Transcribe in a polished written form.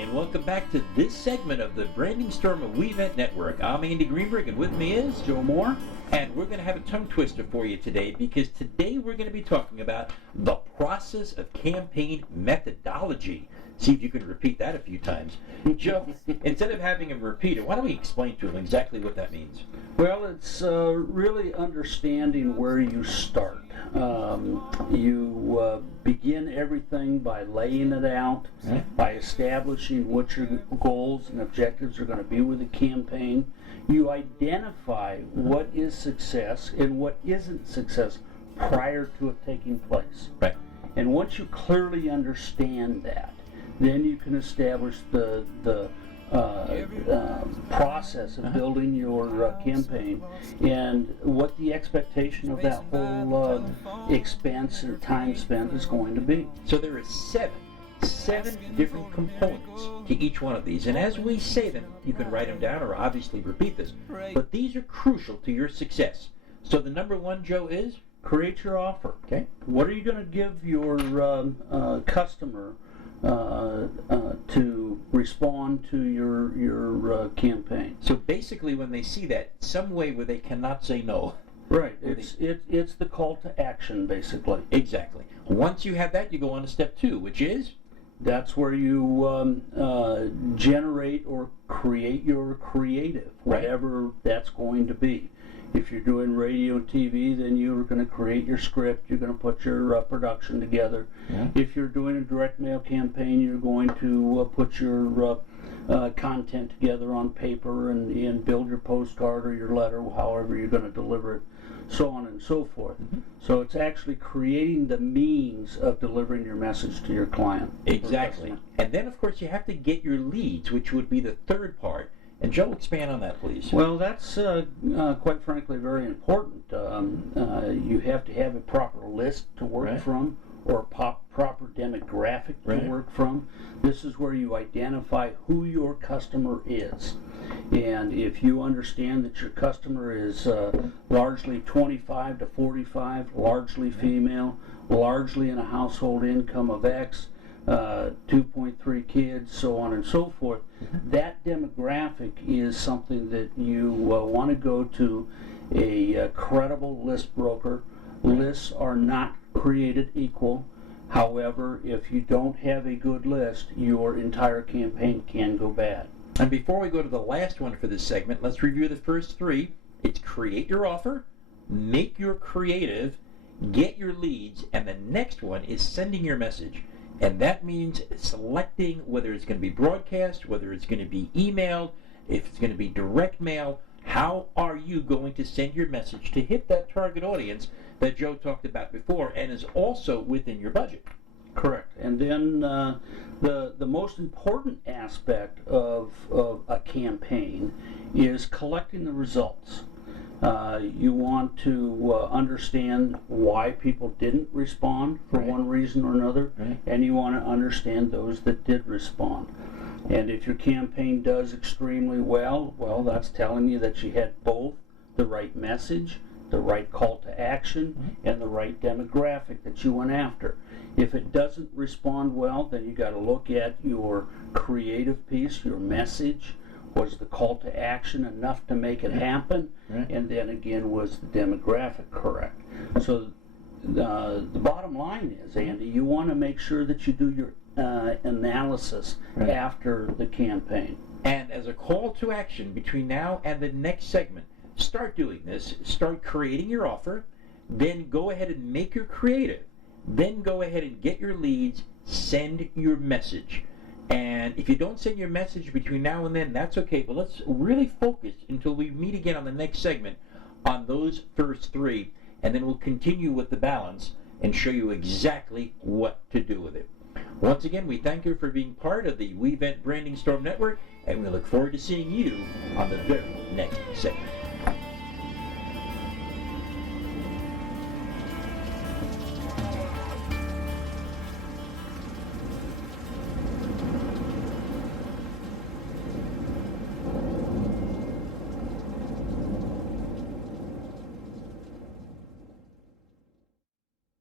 and welcome back to this segment of the Branding Storm of WeVent Network. I'm Andy Greenberg, and with me is Joe Moore. And we're going to have a tongue twister for you today, because today we're going to be talking about the process of campaign methodology. See if you can repeat that a few times. Joe, instead of having him repeat it, why don't we explain to him exactly what that means? Well, it's really understanding where you start. You begin everything by laying it out, by establishing what your goals and objectives are going to be with the campaign. You identify what is success and what isn't success prior to it taking place. Right. And once you clearly understand that, then you can establish the process of building your campaign and what the expectation of that whole expense and time spent is going to be. So there are seven different components to each one of these, and as we say them, you can write them down or obviously repeat this, but these are crucial to your success. So the number one, Joe, is? Create your offer. Okay. What are you going to give your customer to respond to your campaign? So basically, when they see that, some way where they cannot say no. Right. It's the call to action, basically. Exactly. Once you have that, you go on to step two, which is? That's where you generate or create your creative, whatever that's going to be. If you're doing radio and TV, then you're going to create your script. You're going to put your production together. Yeah. If you're doing a direct mail campaign, you're going to put your content together on paper and build your postcard or your letter, however you're going to deliver it, so on and so forth. So it's actually creating the means of delivering your message to your client. Exactly. And then, of course, you have to get your leads, which would be the third part. And Joe, expand on that, please. Well, that's quite frankly very important. You have to have a proper list to work from, or a proper demographic to work from. This is where you identify who your customer is. And if you understand that your customer is largely 25 to 45, largely female, largely in a household income of X, 2.3 kids, so on and so forth, that demographic is something that you want to go to a credible list broker. Lists are not created equal. However, if you don't have a good list, your entire campaign can go bad. And before we go to the last one for this segment, let's review the first three. It's create your offer, make your creative, get your leads, and the next one is sending your message. And that means selecting whether it's going to be broadcast, whether it's going to be emailed, if it's going to be direct mail. How are you going to send your message to hit that target audience that Joe talked about before and is also within your budget? Correct. And then the most important aspect of a campaign is collecting the results. You want to understand why people didn't respond for one reason or another, and you want to understand those that did respond. And if your campaign does extremely well, that's telling you that you had both the right message, the right call to action, and the right demographic that you went after. If it doesn't respond well, then you got to look at your creative piece, your message. Was the call to action enough to make it happen? And then again, was the demographic correct? So the bottom line is, Andy, you want to make sure that you do your analysis after the campaign. And as a call to action between now and the next segment, start doing this. Start creating your offer, then go ahead and make your creative, then go ahead and get your leads, send your message. And if you don't send your message between now and then, that's okay. But let's really focus until we meet again on the next segment on those first three. And then we'll continue with the balance and show you exactly what to do with it. Once again, we thank you for being part of the WeVent Branding Storm Network. And we look forward to seeing you on the very next segment.